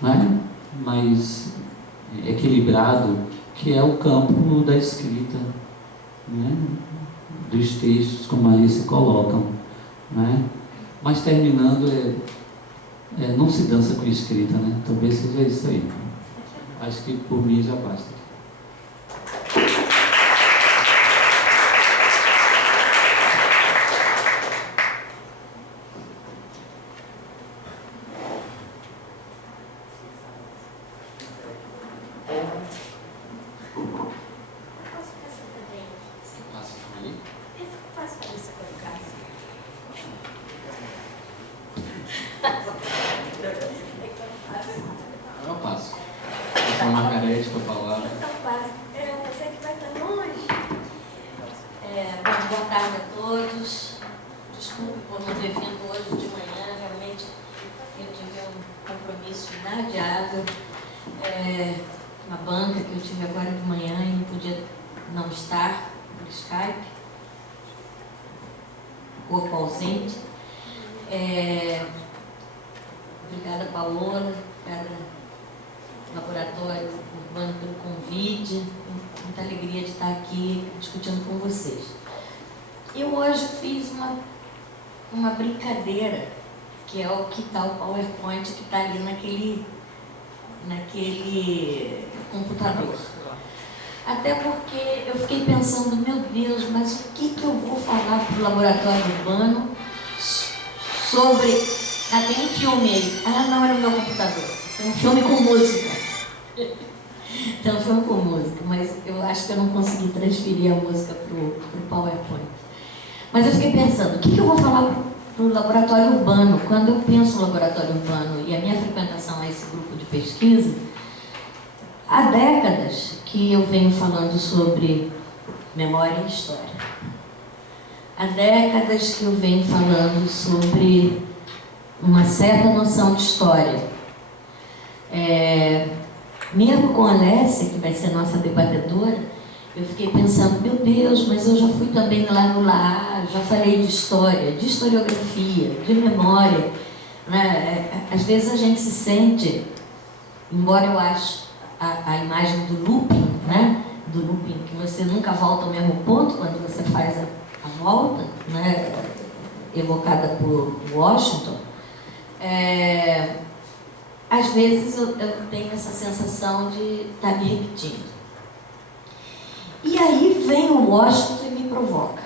né, mais equilibrado, que é o campo da escrita, né, dos textos, como ali se colocam, né? Mas terminando, não se dança com escrita, né? Talvez seja isso aí. Acho que por mim já basta. Eu passo. Essa Margarete para falar. Eu sei que vai estar longe. Boa tarde a todos. Desculpe por não ter vindo hoje de manhã. Realmente eu tive um compromisso inadiável. Uma banca que eu tive agora de manhã e não podia não estar por Skype. Corpo ausente. Obrigada, Paola. Obrigada, Laboratório Urbano, pelo convite. Muita alegria de estar aqui discutindo com vocês. Eu hoje fiz uma brincadeira, que é o que está o PowerPoint que está ali naquele computador. Até porque eu fiquei pensando, meu Deus, mas o que eu vou falar para o Laboratório Urbano sobre... tem um filme aí. Não era o meu computador. Tem um filme com música. Tem um filme com música, mas eu acho que eu não consegui transferir a música para o PowerPoint. Mas eu fiquei pensando, o que eu vou falar para o Laboratório Urbano? Quando eu penso no Laboratório Urbano e a minha frequentação a esse grupo de pesquisa, há décadas que eu venho falando sobre memória e história. Há décadas que eu venho falando sobre uma certa noção de história. Mesmo com a Alessia, que vai ser nossa debatedora, eu fiquei pensando, meu Deus, mas eu já fui também lá no LAA, já falei de história, de historiografia, de memória, né? Às vezes a gente se sente, embora eu ache a imagem do looping, né? Do looping, que você nunca volta ao mesmo ponto quando você faz a volta, né? Evocada por Washington, às vezes eu tenho essa sensação de estar me repetindo. E aí vem o Washington e me provoca.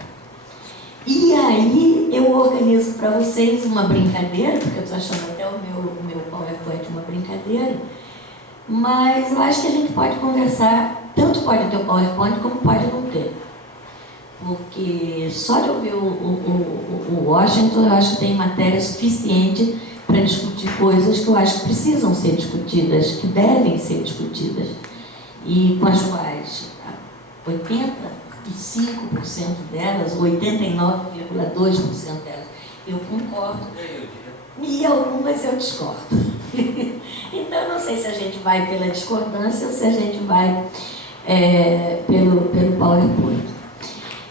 E aí eu organizo para vocês uma brincadeira, porque eu estou achando até o meu PowerPoint uma brincadeira, mas eu acho que a gente pode conversar, tanto pode ter o PowerPoint como pode não ter. Porque só de ouvir o Washington, eu acho que tem matéria suficiente para discutir coisas que eu acho que precisam ser discutidas, que devem ser discutidas, e com as quais 85% delas, 89,2% delas, eu concordo, e algumas eu discordo. Então, eu não sei se a gente vai pela discordância ou se a gente vai pelo PowerPoint.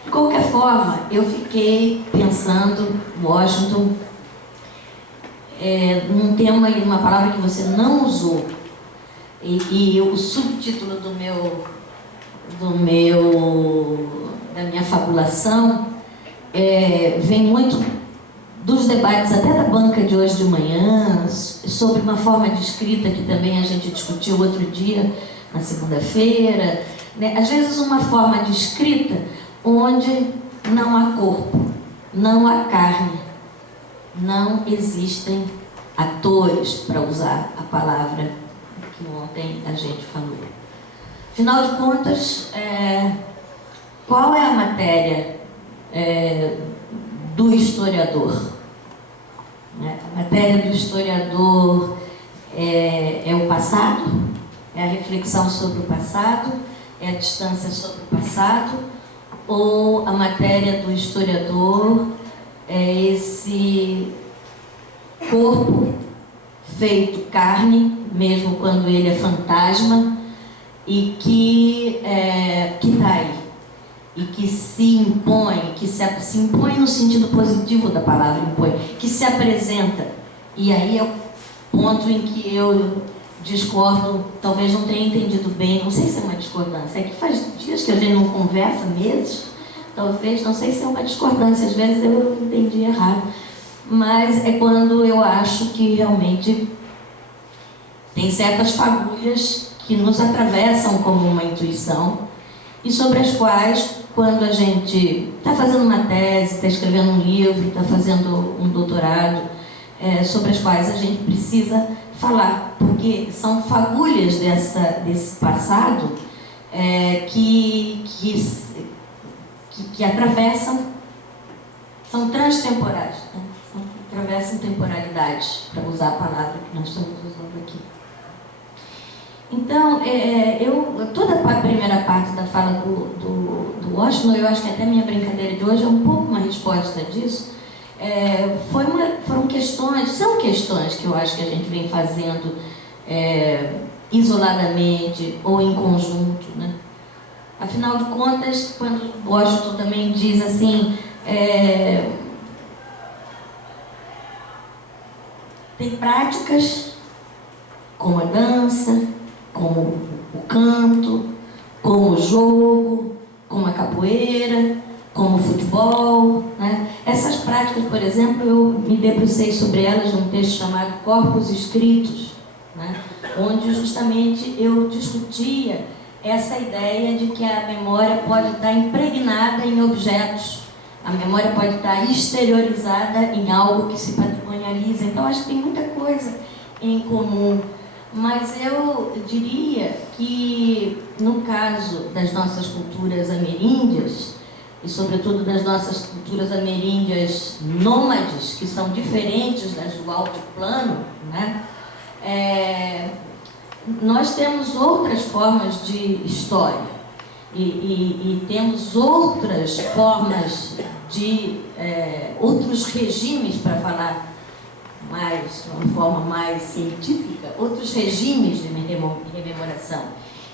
De qualquer forma, eu fiquei pensando, Washington, num tema e numa palavra que você não usou, e o subtítulo da minha fabulação vem muito dos debates até da banca de hoje de manhã, sobre uma forma de escrita que também a gente discutiu outro dia, na segunda-feira, né? Às vezes uma forma de escrita onde não há corpo, não há carne, não existem atores, para usar a palavra que ontem a gente falou. Afinal de contas, qual é a matéria do historiador? A matéria do historiador é o passado, é a reflexão sobre o passado, é a distância sobre o passado, ou a matéria do historiador é esse corpo feito carne, mesmo quando ele é fantasma, e que está aí, e que se impõe, se impõe no sentido positivo da palavra impõe, que se apresenta. E aí é o ponto em que eu discordo, talvez não tenha entendido bem, não sei se é uma discordância, é que faz dias que a gente não conversa, meses, talvez, não sei se é uma discordância, às vezes eu entendi errado, mas é quando eu acho que realmente tem certas fagulhas que nos atravessam como uma intuição e sobre as quais, quando a gente está fazendo uma tese, está escrevendo um livro, está fazendo um doutorado, sobre as quais a gente precisa falar, porque são fagulhas desse passado que atravessam, são transtemporais, né? Atravessam temporalidades, para usar a palavra que nós estamos usando aqui. Então, toda a primeira parte da fala do Washington, eu acho que até minha brincadeira de hoje é um pouco uma resposta disso. São questões que eu acho que a gente vem fazendo isoladamente ou em conjunto, né? Afinal de contas, quando Washington também diz assim, tem práticas como a dança, como o canto, como o jogo, como a capoeira, como o futebol, né? Essas práticas, por exemplo, eu me debrucei sobre elas num texto chamado Corpos Escritos, né? Onde justamente eu discutia essa ideia de que a memória pode estar impregnada em objetos, a memória pode estar exteriorizada em algo que se patrimonializa. Então, acho que tem muita coisa em comum. Mas eu diria que, no caso das nossas culturas ameríndias, e sobretudo das nossas culturas ameríndias nômades, que são diferentes das do altiplano, né? Nós temos outras formas de história e temos outras formas de outros regimes, para falar de uma forma mais científica, outros regimes de rememoração.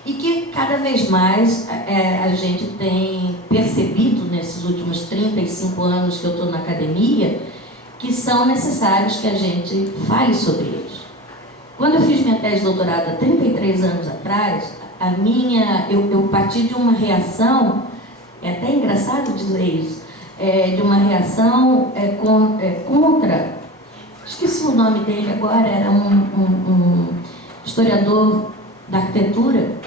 E que cada vez mais a gente tem percebido nesses últimos 35 anos que eu estou na academia, que são necessários que a gente fale sobre eles. Quando eu fiz minha tese de doutorado há 33 anos atrás, eu parti de uma reação, é até engraçado dizer isso, de uma reação contra, esqueci o nome dele agora, era um historiador da arquitetura,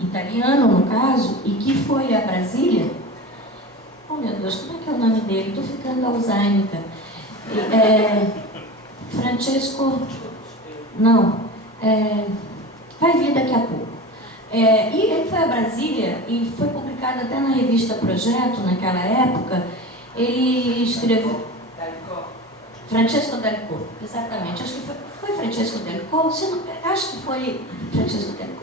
italiano no caso, e que foi a Brasília. Oh meu Deus, como é que é o nome dele? Estou ficando alzheimer. Francesco... Não. Vai vir daqui a pouco. E ele foi a Brasília e foi publicado até na revista Projeto, naquela época. Ele escreveu... Francesco Delco, exatamente. Acho que foi Francesco Delco, acho que foi Francesco Delco,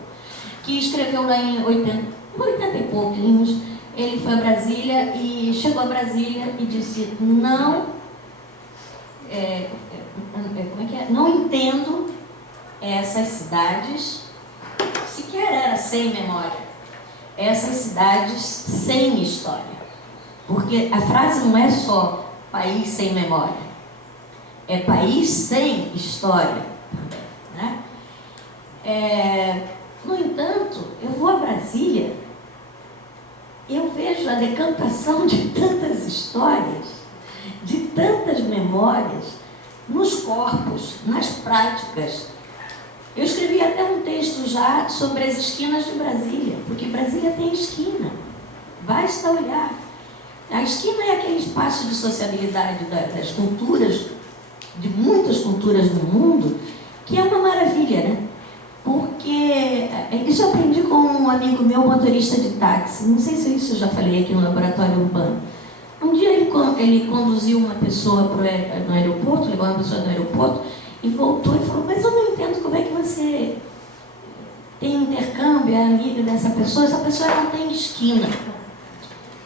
que escreveu lá em 80 e pouquinhos. Ele foi a Brasília e chegou a Brasília e disse: não, não entendo essas cidades, sequer era sem memória, essas cidades sem história. Porque a frase não é só país sem memória, é país sem história também, né? No entanto, eu vou a Brasília, eu vejo a decantação de tantas histórias, de tantas memórias, nos corpos, nas práticas. Eu escrevi até um texto já sobre as esquinas de Brasília, porque Brasília tem esquina, basta olhar. A esquina é aquele espaço de sociabilidade das culturas, de muitas culturas no mundo, que é uma maravilha, né? Porque isso eu aprendi com um amigo meu, motorista de táxi. Não sei se isso eu já falei aqui no laboratório urbano. Um dia ele conduziu uma pessoa no aeroporto, levou uma pessoa no aeroporto e voltou e falou: mas eu não entendo como é que você tem intercâmbio, é amiga dessa pessoa, essa pessoa não tem esquina.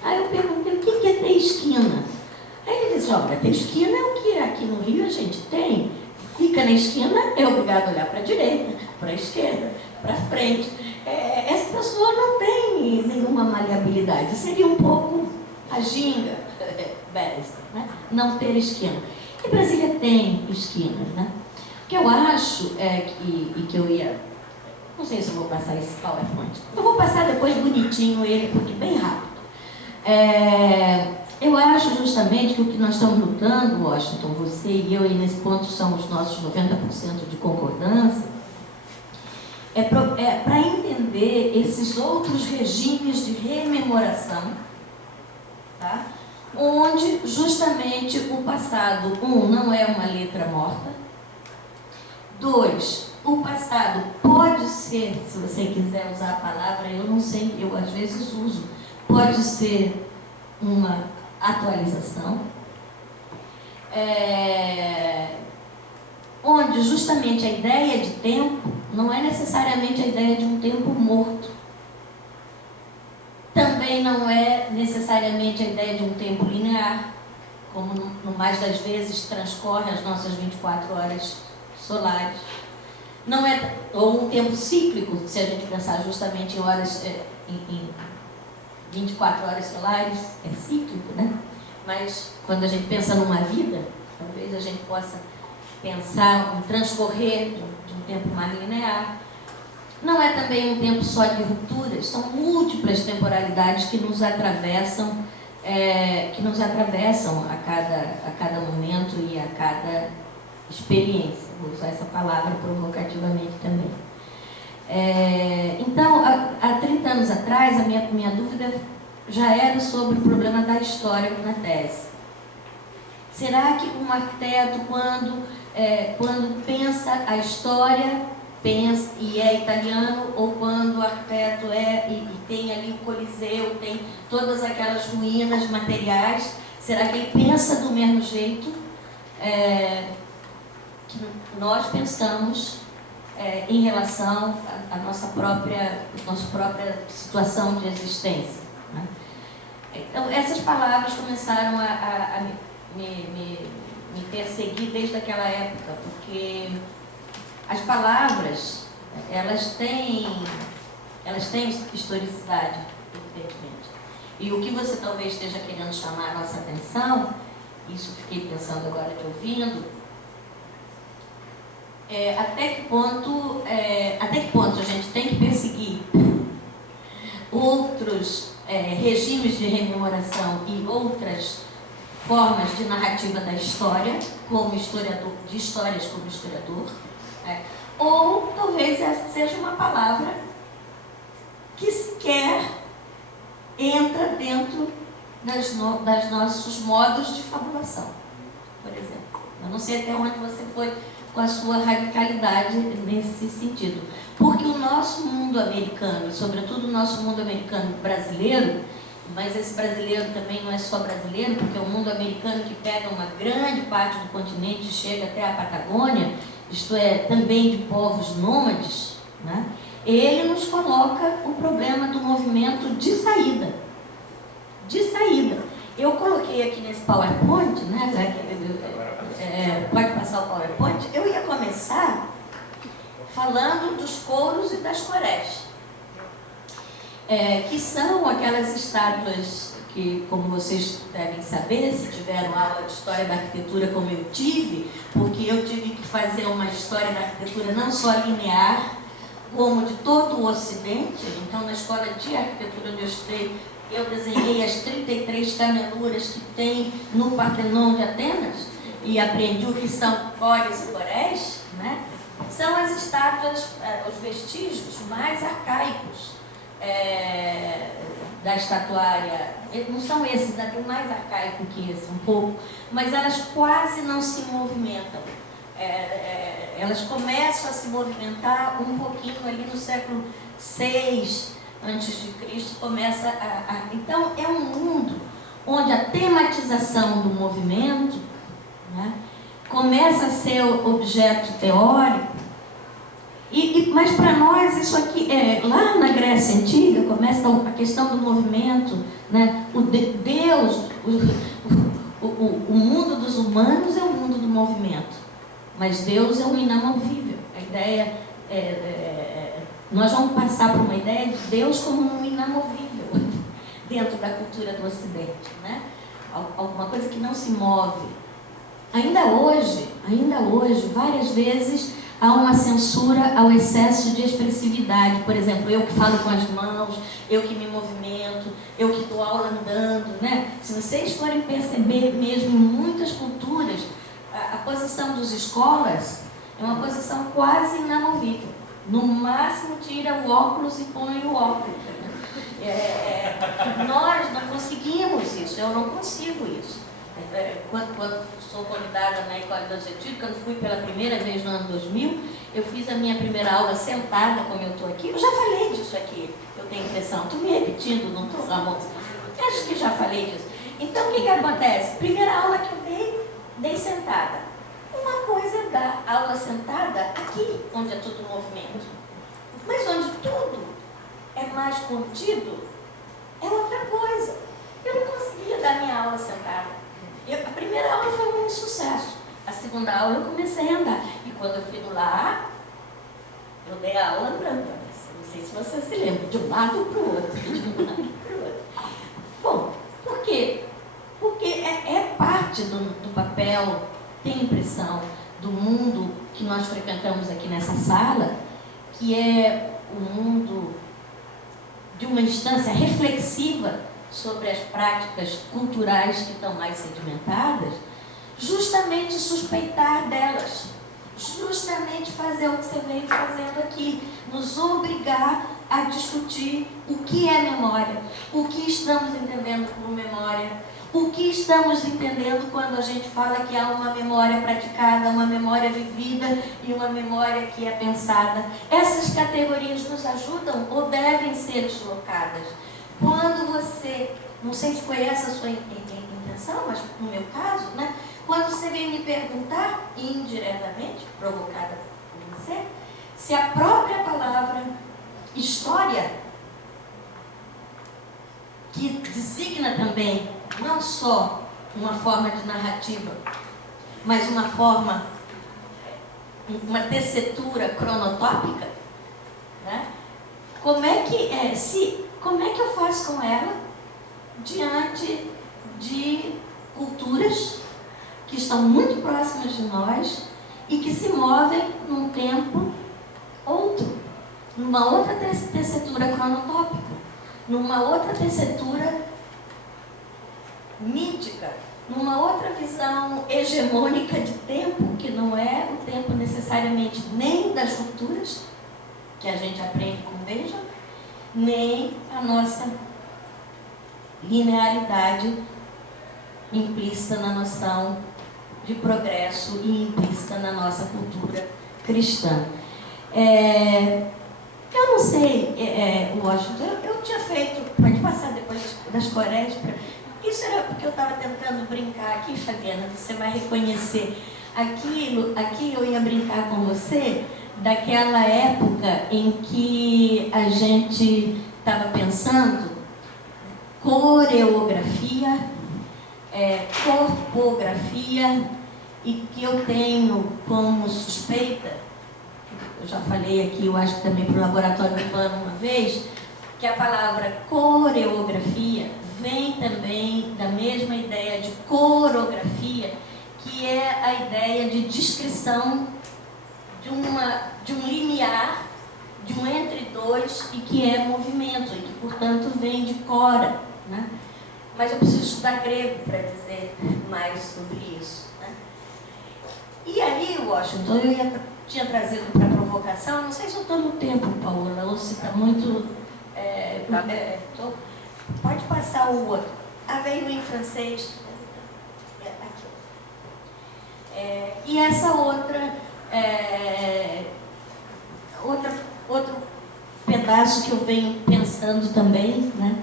Aí eu perguntei: o que é ter esquina? Aí ele disse: olha, ter esquina é o que aqui no Rio a gente tem. Fica na esquina, é obrigado a olhar para a direita, para a esquerda, para frente. Essa pessoa não tem nenhuma maleabilidade. Seria um pouco a ginga, né? Não ter esquina. E Brasília tem esquinas, né? O que eu acho que eu ia... Não sei se eu vou passar esse PowerPoint. Eu vou passar depois bonitinho ele, porque bem rápido. Eu acho justamente que o que nós estamos lutando, Washington, você e eu, e nesse ponto são os nossos 90% de concordância, para entender esses outros regimes de rememoração, tá? Onde justamente o passado, não é uma letra morta. 2, o passado pode ser, se você quiser usar a palavra, eu não sei, eu às vezes uso, pode ser uma atualização, onde justamente a ideia de tempo não é necessariamente a ideia de um tempo morto. Também não é necessariamente a ideia de um tempo linear, como no mais das vezes transcorre as nossas 24 horas solares. Não é, ou um tempo cíclico, se a gente pensar justamente em horas, em 24 horas solares, é cíclico, né? Mas quando a gente pensa numa vida, talvez a gente possa pensar um transcorrer de um tempo mais linear. Não é também um tempo só de rupturas, são múltiplas temporalidades que nos atravessam, a cada momento e a cada experiência. Vou usar essa palavra provocativamente também. Então, há 30 anos atrás, a minha dúvida já era sobre o problema da história na tese. Será que um arquiteto, quando pensa a história, pensa e é italiano, ou quando o arquiteto e tem ali o Coliseu, tem todas aquelas ruínas materiais, será que ele pensa do mesmo jeito que nós pensamos em relação à nossa própria situação de existência, né? Então, essas palavras começaram a me perseguir desde aquela época, porque as palavras, elas têm historicidade, evidentemente. E o que você talvez esteja querendo chamar a nossa atenção, isso fiquei pensando agora te ouvindo, até que ponto a gente tem que perseguir outros regimes de rememoração e outras formas de narrativa da história, como historiador, de histórias como historiador, ou talvez essa seja uma palavra que sequer entra dentro das nossos modos de fabulação, por exemplo. Eu não sei até onde você foi com a sua radicalidade nesse sentido. Porque o nosso mundo americano, e sobretudo o nosso mundo americano brasileiro, mas esse brasileiro também não é só brasileiro, porque é um mundo americano que pega uma grande parte do continente e chega até a Patagônia, isto é, também de povos nômades, né? Ele nos coloca o problema do movimento de saída. De saída. Eu coloquei aqui nesse PowerPoint, né? Pode passar o PowerPoint. Eu ia começar falando dos couros e das corés, que são aquelas estátuas que, como vocês devem saber, se tiveram aula de História da Arquitetura como eu tive, porque eu tive que fazer uma História da Arquitetura não só linear, como de todo o Ocidente. Então, na Escola de Arquitetura onde eu estudei, eu desenhei as 33 cameluras que tem no Partenon de Atenas e aprendi o que são cores e corés, né? São as estátuas, os vestígios mais arcaicos da estatuária. Não são esses, tem um mais arcaico que esse, um pouco, mas elas quase não se movimentam. Elas começam a se movimentar um pouquinho ali no século VI antes de Cristo, começa Então, é um mundo onde a tematização do movimento, né, começa a ser objeto teórico, mas para nós isso aqui, lá na Grécia Antiga, começa a questão do movimento, né, Deus, o mundo dos humanos é o mundo do movimento, mas Deus é o inamovível. A ideia nós vamos passar por uma ideia de Deus como um inamovível dentro da cultura do Ocidente, né? Alguma coisa que não se move. ainda hoje, várias vezes há uma censura ao excesso de expressividade. Por exemplo, eu que falo com as mãos, eu que me movimento, eu que dou aula andando, né? Se vocês forem perceber mesmo em muitas culturas, a posição dos escolas é uma posição quase inamovível. No máximo tira o óculos e põe o óculos. Nós não conseguimos isso, eu não consigo isso. Quando sou convidada na École des Études, quando fui pela primeira vez no ano 2000, eu fiz a minha primeira aula sentada, como eu estou aqui. Eu já falei disso aqui, eu tenho impressão. Estou me repetindo, não estou, amor? Acho que já falei disso. Então, o que acontece? Primeira aula que eu dei sentada. Uma coisa é dar aula sentada aqui, onde é tudo movimento. Mas onde tudo é mais contido, é outra coisa. Eu não conseguia dar minha aula sentada. A primeira aula foi um sucesso. A segunda aula eu comecei a andar. E quando eu fui no lá, eu dei a aula andando. Não sei se você se lembra, de um lado para o outro. De um lado para o outro. Bom, por quê? Porque é parte do papel, tem impressão, do mundo que nós frequentamos aqui nessa sala, que é o mundo de uma instância reflexiva sobre as práticas culturais que estão mais sedimentadas, justamente suspeitar delas, justamente fazer o que você veio fazendo aqui, nos obrigar a discutir o que é memória, o que estamos entendendo por memória, o que estamos entendendo quando a gente fala que há uma memória praticada, uma memória vivida e uma memória que é pensada. Essas categorias nos ajudam ou devem ser deslocadas. Quando você, não sei se foi essa a sua intenção, mas no meu caso, né? Quando você vem me perguntar, indiretamente, provocada por você, se a própria palavra história, que designa também não só uma forma de narrativa, mas uma forma, uma tessitura cronotópica, né? Como é que eu faço com ela diante de culturas que estão muito próximas de nós e que se movem num tempo outro, numa outra tessitura cronotópica, numa outra tessitura mítica, numa outra visão hegemônica de tempo, que não é o tempo necessariamente nem das culturas que a gente aprende com Benjamin, nem a nossa linearidade implícita na noção de progresso e implícita na nossa cultura cristã. Eu não sei, Washington, eu tinha feito, pode passar depois das Coreias, isso era porque eu estava tentando brincar aqui, Fabiana, você vai reconhecer. Aqui eu ia brincar com você daquela época em que a gente estava pensando coreografia, corpografia, e que eu tenho como suspeita, eu já falei aqui, eu acho que também para o Laboratório Urbano uma vez, que a palavra coreografia vem também da mesma ideia de coreografia, que é a ideia de descrição de um limiar, de um entre dois, e que é movimento, e que, portanto, vem de cora, né? Mas eu preciso estudar grego para dizer mais sobre isso, né? E aí, Washington, eu tinha trazido para a provocação, não sei se eu estou no tempo, Paola, ou se está muito... pode passar o outro. Veio em francês. Aqui. E essa outro pedaço que eu venho pensando também, né?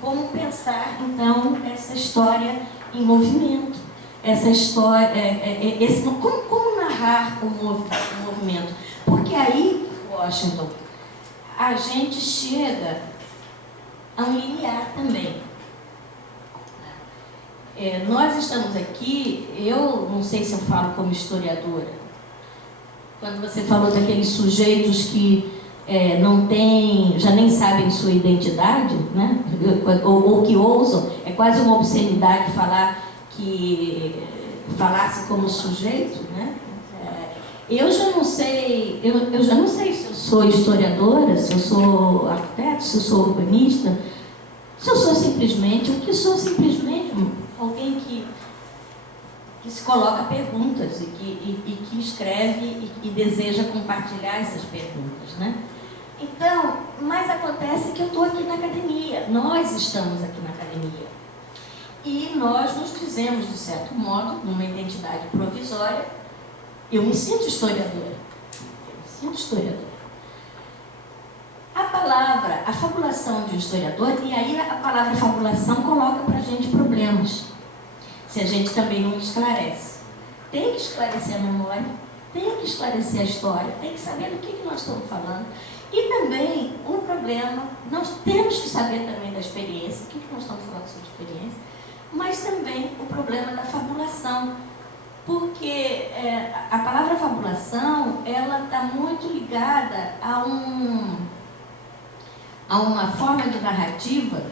Como pensar, então, essa história em movimento. Essa história, como narrar o movimento. Porque aí, Washington, a gente chega a um linear também. Nós estamos aqui, eu não sei se eu falo como historiadora, quando você falou daqueles sujeitos que não têm, já nem sabem sua identidade, né? ou que ousam, é quase uma obscenidade falar que falasse como sujeito, né? Eu já não sei se eu sou historiadora, se eu sou arquiteto, se eu sou urbanista, se eu sou simplesmente, o que sou simplesmente alguém que se coloca perguntas e que escreve e deseja compartilhar essas perguntas, né? Então, mas acontece que eu estou aqui na academia, nós estamos aqui na academia. E nós nos dizemos, de certo modo, numa identidade provisória, eu me sinto historiadora. A palavra, a fabulação de historiador, e aí a palavra fabulação coloca para a gente problemas, se a gente também não esclarece. Tem que esclarecer a memória, tem que esclarecer a história, tem que saber do que nós estamos falando. E também o problema, nós temos que saber também da experiência, o que nós estamos falando sobre experiência, mas também o problema da fabulação, porque a palavra fabulação, ela está muito ligada a uma forma de narrativa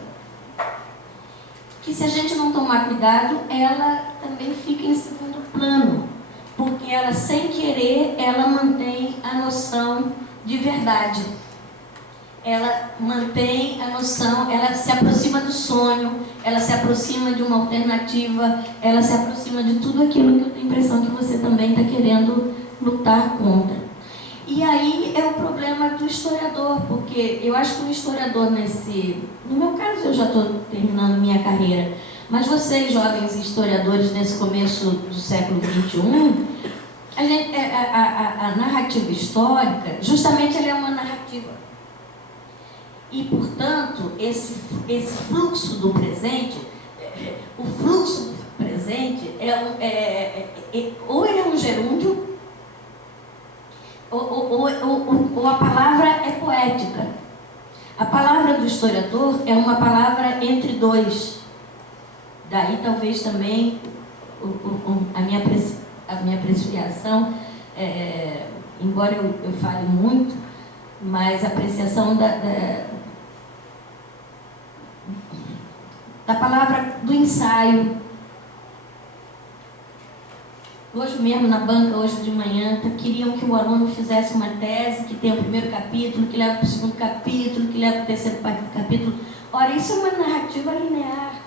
que, se a gente não tomar cuidado, ela também fica em segundo plano, porque ela, sem querer, ela mantém a noção de verdade. Ela mantém a noção, ela se aproxima do sonho, ela se aproxima de uma alternativa, ela se aproxima de tudo aquilo que eu tenho a impressão que você também está querendo lutar contra. E aí é o problema do historiador, porque eu acho que o historiador no meu caso eu já estou terminando minha carreira, mas vocês, jovens historiadores, nesse começo do século XXI, a narrativa histórica, justamente, ela é uma narrativa. E, portanto, esse fluxo do presente, o fluxo do presente, ou ele é um gerúndio, ou a palavra é poética. A palavra do historiador é uma palavra entre dois. Daí, talvez, também a minha apreciação, embora eu fale muito, mas a apreciação da palavra do ensaio. Hoje mesmo na banca, hoje de manhã, queriam que o aluno fizesse uma tese que tem o primeiro capítulo, que leva para o segundo capítulo, que leva para o terceiro capítulo. Ora, isso é uma narrativa linear.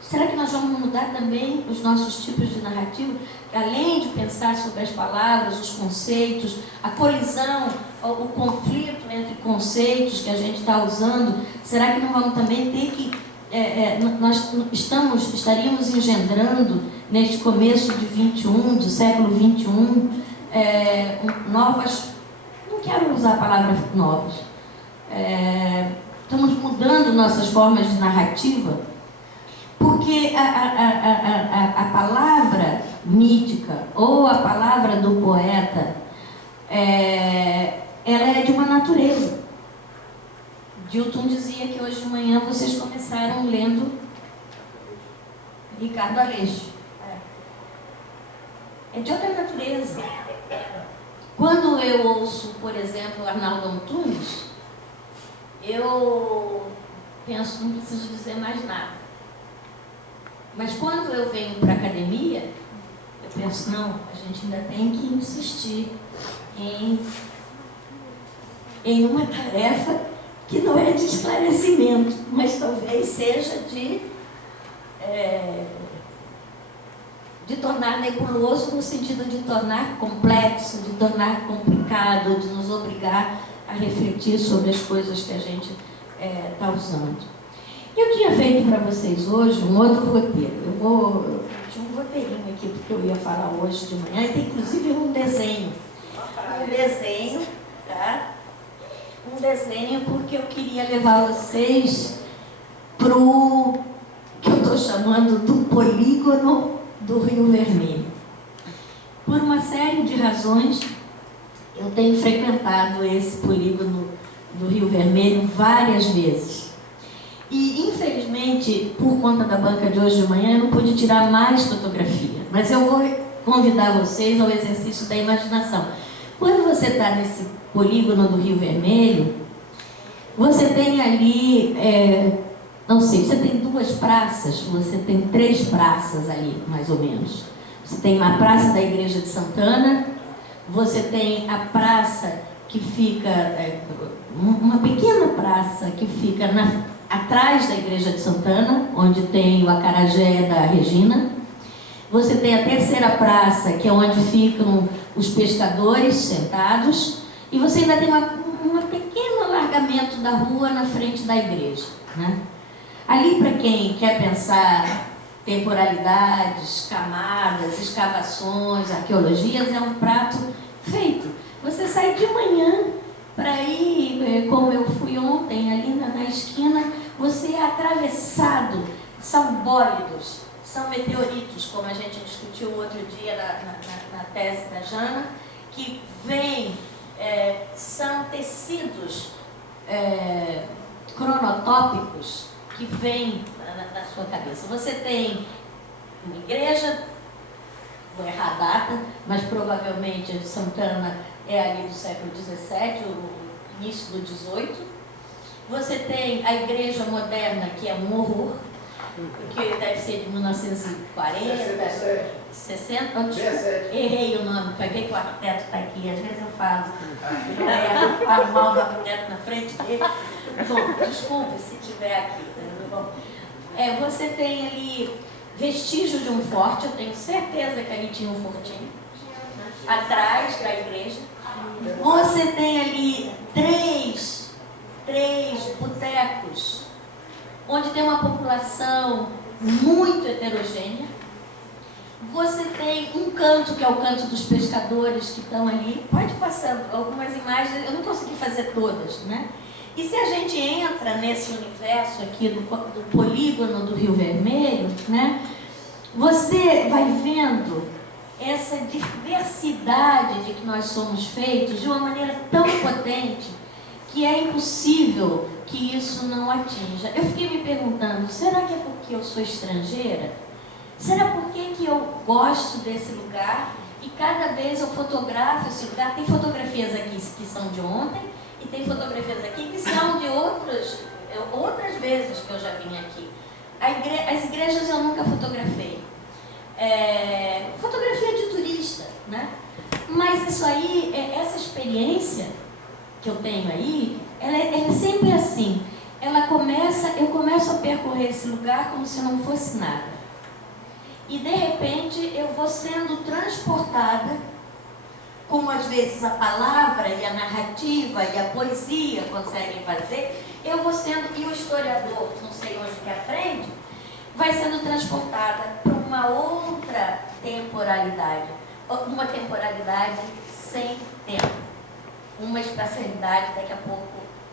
Será que nós vamos mudar também os nossos tipos de narrativa? Além de pensar sobre as palavras, os conceitos, a colisão, o conflito entre conceitos que a gente está usando, será que não vamos também ter que... nós estaríamos engendrando, neste começo do século XXI, novas... Não quero usar a palavra novas. Estamos mudando nossas formas de narrativa, porque a palavra mítica ou a palavra do poeta, ela é de uma natureza. Dilton dizia que hoje de manhã vocês começaram lendo Ricardo Aleixo. É de outra natureza. Quando eu ouço, por exemplo, Arnaldo Antunes, eu penso, não preciso dizer mais nada. Mas quando eu venho para a academia, eu penso, não, a gente ainda tem que insistir em uma tarefa que não é de esclarecimento, mas talvez seja de tornar nebuloso, no sentido de tornar complexo, de tornar complicado, de nos obrigar a refletir sobre as coisas que a gente está usando. Eu tinha feito para vocês hoje um outro roteiro. Eu tinha um roteirinho aqui, porque eu ia falar hoje de manhã, e tem inclusive um desenho. Tá? Um desenho porque eu queria levar vocês para o que eu estou chamando do polígono do Rio Vermelho. Por uma série de razões, eu tenho frequentado esse polígono do Rio Vermelho várias vezes. E, infelizmente, por conta da banca de hoje de manhã, eu não pude tirar mais fotografia. Mas eu vou convidar vocês ao exercício da imaginação. Quando você está nesse polígono do Rio Vermelho, você tem ali, não sei, você tem 2 praças, você tem 3 praças ali, mais ou menos. Você tem a Praça da Igreja de Santana, você tem a praça que fica, uma pequena praça que fica atrás da Igreja de Santana, onde tem o acarajé da Regina. Você tem a terceira praça, que é onde ficam os pescadores sentados, e você ainda tem um pequeno alargamento da rua na frente da igreja, né? Ali, para quem quer pensar temporalidades, camadas, escavações, arqueologias, é um prato feito. Você sai de manhã para ir, como eu fui ontem, ali na esquina, você é atravessado, são bólidos, são meteoritos, como a gente discutiu outro dia na tese da Jana, que vêm, são tecidos cronotópicos que vêm na sua cabeça. Você tem uma igreja, vou errar a data, mas provavelmente a de Santana é ali do século XVII, o início do XVIII. Você tem a igreja moderna, que é um horror, que deve ser de 1940, 60, errei o nome, para ver que o arquiteto está aqui, às vezes eu falo mal do arquiteto na frente dele. Bom, desculpe se estiver aqui. Bom, você tem ali vestígio de um forte, eu tenho certeza que ali tinha um fortinho, atrás da igreja. Você tem ali três botecos, onde tem uma população muito heterogênea. Você tem um canto, que é o canto dos pescadores que estão ali. Pode passar algumas imagens, eu não consegui fazer todas, né? E se a gente entra nesse universo aqui do polígono do Rio Vermelho, né? Você vai vendo essa diversidade de que nós somos feitos de uma maneira tão potente que é impossível que isso não atinja. Eu fiquei me perguntando, será que é porque eu sou estrangeira? Será porque que eu gosto desse lugar e cada vez eu fotografo esse lugar? Tem fotografias aqui que são de ontem e tem fotografias aqui que são de outras vezes que eu já vim aqui. As igrejas eu nunca fotografei. Fotografia de turista, né? Mas isso aí, essa experiência que eu tenho aí, ela é sempre assim. Eu começo a percorrer esse lugar como se não fosse nada. E de repente eu vou sendo transportada, como às vezes a palavra e a narrativa e a poesia conseguem fazer, eu vou sendo, e o historiador, não sei onde que aprende, vai sendo transportada para uma outra temporalidade, uma temporalidade sem tempo, uma espacialidade, daqui a pouco,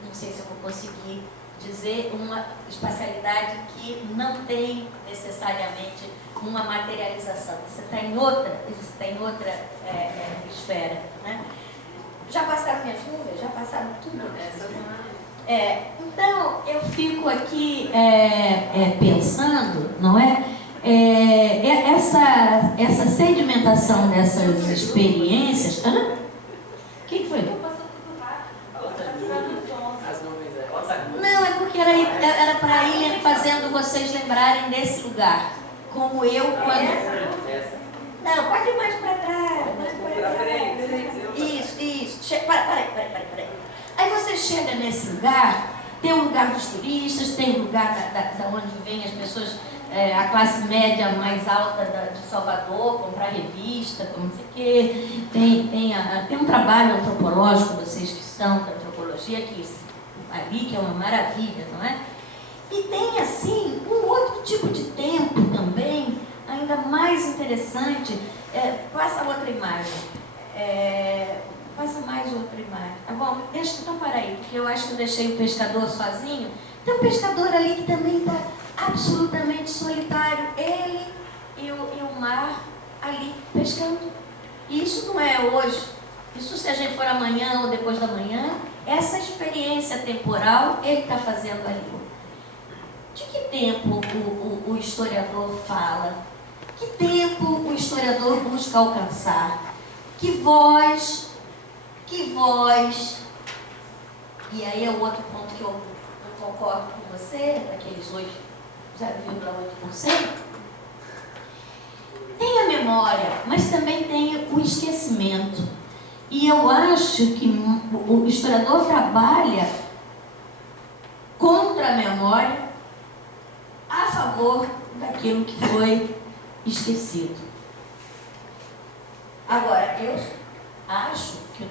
não sei se eu vou conseguir dizer, uma espacialidade que não tem necessariamente uma materialização. Você está em outra esfera, né? Já passaram minhas nuvens? Já passaram tudo? Então, eu fico aqui pensando, não é? Essa sedimentação dessas experiências... O que foi? Não, é porque era para ir fazendo vocês lembrarem desse lugar. Como eu quando... Não, pode ir mais para trás. Isso. Peraí. Aí você chega nesse lugar, tem o lugar dos turistas, tem o lugar da onde vêm as pessoas, a classe média mais alta de Salvador, comprar revista, como não sei o quê. Tem um trabalho antropológico, vocês que são da antropologia, ali, que é uma maravilha, não é? E tem, assim, um outro tipo de tempo também, ainda mais interessante. Passa outra imagem. Passa mais outra imagem. Bom, então para aí, porque eu acho que eu deixei o pescador sozinho. Tem um pescador ali que também está absolutamente solitário. Ele e o mar ali pescando. E isso não é hoje. Isso se a gente for amanhã ou depois da manhã, essa experiência temporal ele está fazendo ali. De que tempo o historiador fala? Que tempo o historiador busca alcançar? Que voz, e aí é o outro ponto que eu concordo com você, daqueles 0,8%, tem a memória, mas também tem o esquecimento. E eu acho que o historiador trabalha contra a memória, a favor daquilo que foi esquecido. Agora, eu acho que o